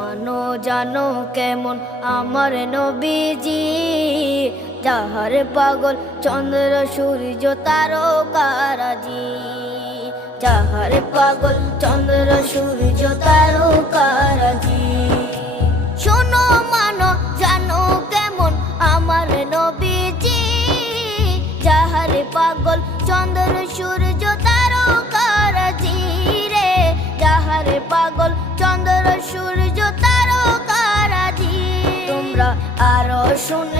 মানো জানো কেমন আমার নবীজি, যাহার পাগল চন্দ্র সূর্য তারকারাজি, যাহার পাগল চন্দ্র সূর্য তারকারাজি। শোনো মানো জানো কেমন আমার নবীজি, যাহার পাগল চন্দ্র সূর্য তারকারাজি রে, যাহার পাগল চন্দ্র সূর্য তারকারাজি। তোমরা আরো শুনে